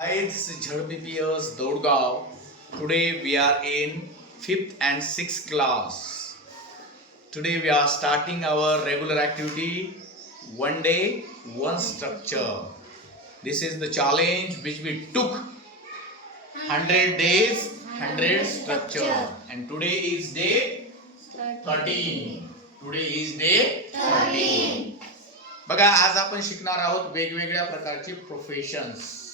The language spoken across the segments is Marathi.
Hi, this is JBPS Dodgaon. Today we are in 5th and 6th class. Today we are starting our regular activity one day, one structure. This is the challenge which we took 100 days, 100 structure. And today is day 13. Today is day 13. बघा आज आपण शिकणार आहोत वेगवेगळ्या प्रकारचे प्रोफेशन्स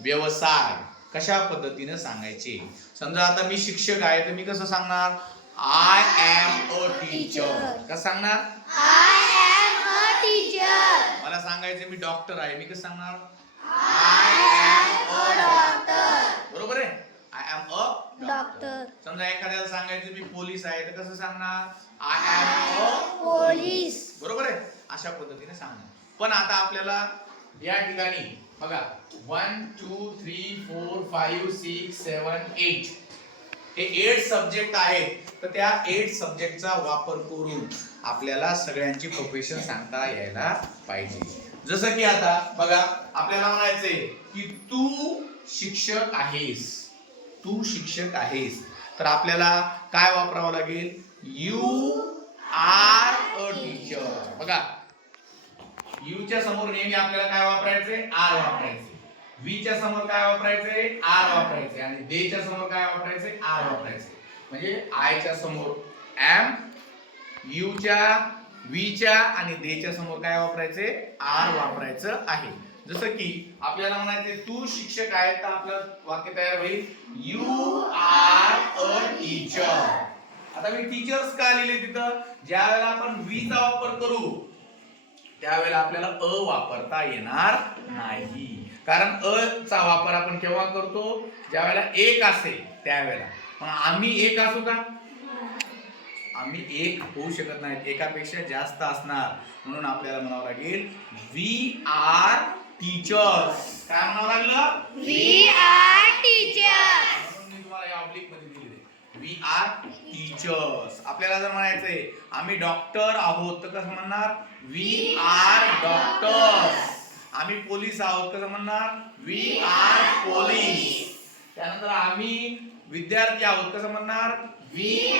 व्यवसाय कशा पद्धतीने सांगायचे? समजा आता मी शिक्षक आहे तर मी कसं सांगणार? आय एम अ टीचर कसं सांगणार. मला सांगायचं मी डॉक्टर आहे मी कसं सांगणार. बरोबर आहे? I am a Doctor. समजा एखाद्याला सांगायचं मी पोलीस आहे तर कसं सांगणार? I am a Police. बरोबर आहे? अशा पद्धतीने सांगणार. पण आता आपल्याला या ठिकाणी बघा one two three four five six seven eight हे एट सब्जेक्ट आहेत. तर त्या एट सब्जेक्टचा वापर करून आपल्याला सगळ्यांची प्रोफेशन सांगता यायला पाहिजे. जसं की आता बघा आपल्याला म्हणायचंय की तू शिक्षक आहेस. तू शिक्षक आहेस. तर आपल्याला काय वापरावं लागेल? यू आर अ टीचर बघा यू च्या समोर नेहमी आपल्याला काय वापरायचे? आर वापरायचे. व्ही च्या समोर काय वापरायचे? आर वापरायचे. आणि दे च्या समोर काय वापरायचे? आर वापरायचे. म्हणजे आय च्या समोर एम यू च्या व्ही च्या आणि दे च्या समोर काय वापरायचे? आर वापरायचं आहे. जसं की आपल्याला म्हणायचे तू शिक्षक आहे तर आपलं वाक्य तयार होईल. यू आर अ टीचर आता मी टीचर्स का लिहिले तिथं? ज्या वेळेला आपण व्हीचा चा वापर करू त्यावेळेला आपल्याला अ वापरता येणार नाही. कारण अ चा वापर आपण केव्हा करतो? ज्या वेळेला एक असेल त्यावेळेला. पण आम्ही एक असू का? आम्ही एक होऊ शकत नाही एकापेक्षा जास्त असणार. म्हणून आपल्याला म्हणावं लागेल वी आर टीचर्स काय म्हणावं लागलं? वी आर टीचर्स म्हणून मी तुम्हाला या ऑब्लिकमध्ये दिलेले वी आर टीचर्स. आपल्याला जर म्हणायचंय आम्ही डॉक्टर आहोत तर कसं म्हणणार? We are doctors. आम्ही पोलीस आहोत कसं म्हणणार? We are police. त्यानंतर आम्ही विद्यार्थी आहोत कसं म्हणणार? वी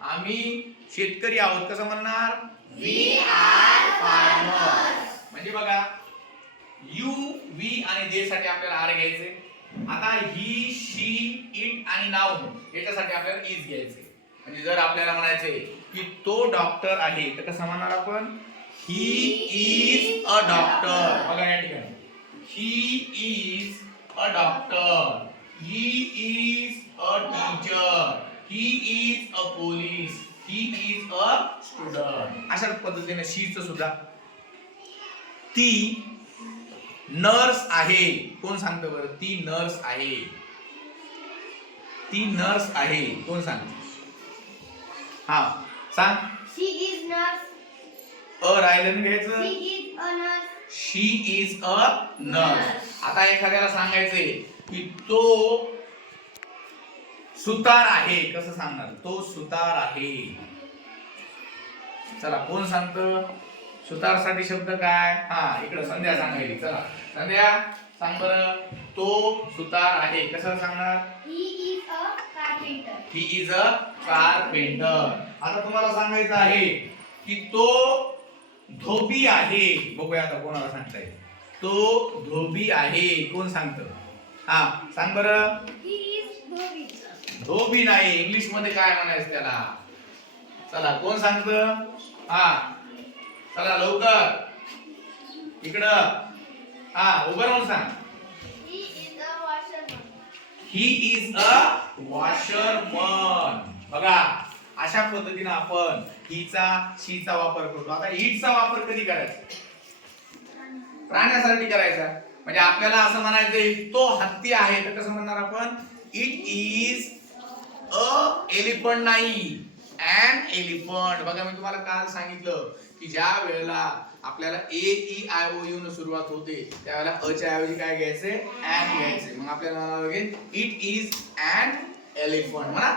आम्ही शेतकरी आहोत कसं म्हणणार? वी आर फार्मर म्हणजे बघा यू वी आणि जे साठी आपल्याला आर घ्यायचे आता ही शी इट आणि नाव याच्यासाठी आपल्याला इज घ्यायचे. म्हणजे जर आपल्याला म्हणायचे की तो डॉक्टर आहे तर कसं म्हणणार आपण? ही इज अ डॉक्टर बघा या ठिकाणी. He is a doctor he is a teacher he is a police he is a student अशा पद्धतीने शीच सुद्धा. ती नर्स आहे. कोण सांगतं बरं? ती नर्स आहे. ती नर्स आहे. कोण सांगत? हा सांग. She is nurse. अ राहिलं घ्यायचं. शी इज अ नर्स आता एखाद्याला सांगायचंय की तो सुतार आहे. कसं सांगणार? तो सुतार आहे. चला कोण सांगत? सुतारसाठी शब्द काय? हा इकडं संध्या सांगायची चला. संध्या सांग बरं तो सुतार आहे. कसं सांगणार. ही इज अ कारपेंटर आता तुम्हाला सांगायचं आहे की तो धोबी आहे. बघूया आता कोणाला सांगता येईल. तो धोबी आहे. कोण सांगत? हा सांग बर. धोबी नाही. इंग्लिशमध्ये काय म्हणायचं त्याला? चला कोण सांगत? हा. चला लवकर. इकडं. हा उभं राहून सांग. ही इज अ वॉशरमन बघा अशा पद्धतीने आपण हिचा शीचा वापर करतो. आता इटचा वापर कधी करायचा? प्राण्यासाठी करायचा. म्हणजे आपल्याला असं म्हणायचंय तो हत्ती आहे तर कसं म्हणणार आपण? इट इज अ एलिफंट नाही. अँड एलिफंट बघा मी तुम्हाला काल सांगितलं की ज्या वेळेला आपल्याला A E I O U न सुरुवात होते त्यावेळेला अ च्या ऐवजी काय घ्यायचे? अँड घ्यायचे. मग आपल्याला म्हणावं लागेल इट इज अँड एलिफंट म्हणा.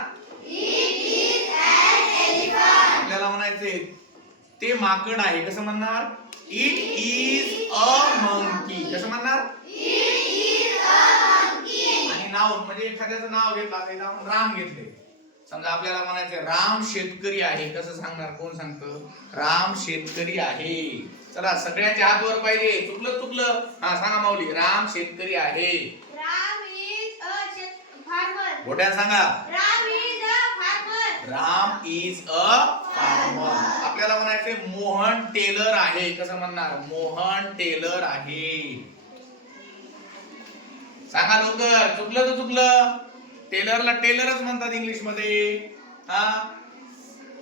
आपल्याला म्हणायचे ते माकड आहे. कसं म्हणणार? इट इज अ मंकी कसं म्हणणार? आणि नाव म्हणजे एखाद्याचं नाव घेतलं नाव राम घेतले. समजा आपल्याला म्हणायचं राम शेतकरी आहे. कसं सांगणार? कोण सांगतं? राम शेतकरी आहे. चला सगळ्यांच्या हात वर पाहिजे चुकलं चुकलं. हा सांगा माऊली. राम शेतकरी आहे. मोठ्या सांगा. Ram is a farmer. आपल्याला म्हणायचे मोहन टेलर आहे. कसं म्हणणार? मोहन टेलर आहे. सांगा लवकर. चुकलं तर चुकलं. टेलरला टेलरच म्हणतात इंग्लिशमध्ये हा?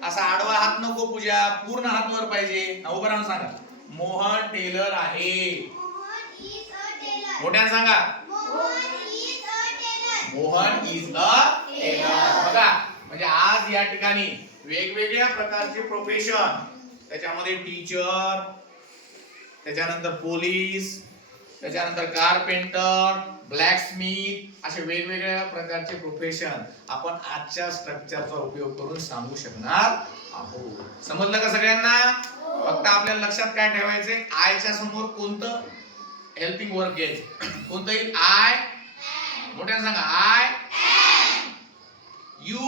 असा आडवा हात नको पूजा पूर्ण हात वर पाहिजे. हा, उभं राहून सांगा. मोहन टेलर आहे. मोठ्या मोठ्यानं सांगा. मोहन इज अ टेलर बघा म्हणजे आज या ठिकाणी वेगवेगळ्या प्रकारचे प्रोफेशन त्याच्यामध्ये टीचर त्याच्यानंतर पोलीस त्याच्यानंतर कारपेंटर ब्लॅकस्मिथ असे वेगवेगळ्या प्रकारचे प्रोफेशन आपण आजच्या स्ट्रक्चरचा उपयोग करून सांगू शकणार आहोत. समजलं का सगळ्यांना? फक्त आपल्याला लक्षात काय ठेवायचंय? आयच्या समोर कोणतं हेल्पिंग वर्क घ्यायचं? कोणतं येईल आय मोठ्याने सांगा आय यू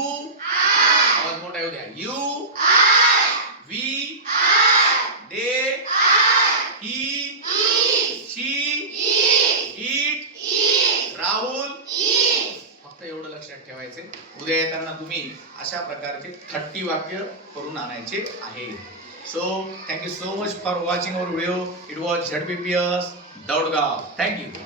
आवाज मोठा येऊ द्या you we they he she it Rahul फक्त एवढं लक्षात ठेवायचे. उद्या येताना तुम्ही अशा प्रकारचे थर्टी वाक्य करून आणायचे आहे. So thank you so much for watching our video it was ZPPS Daudgaon thank you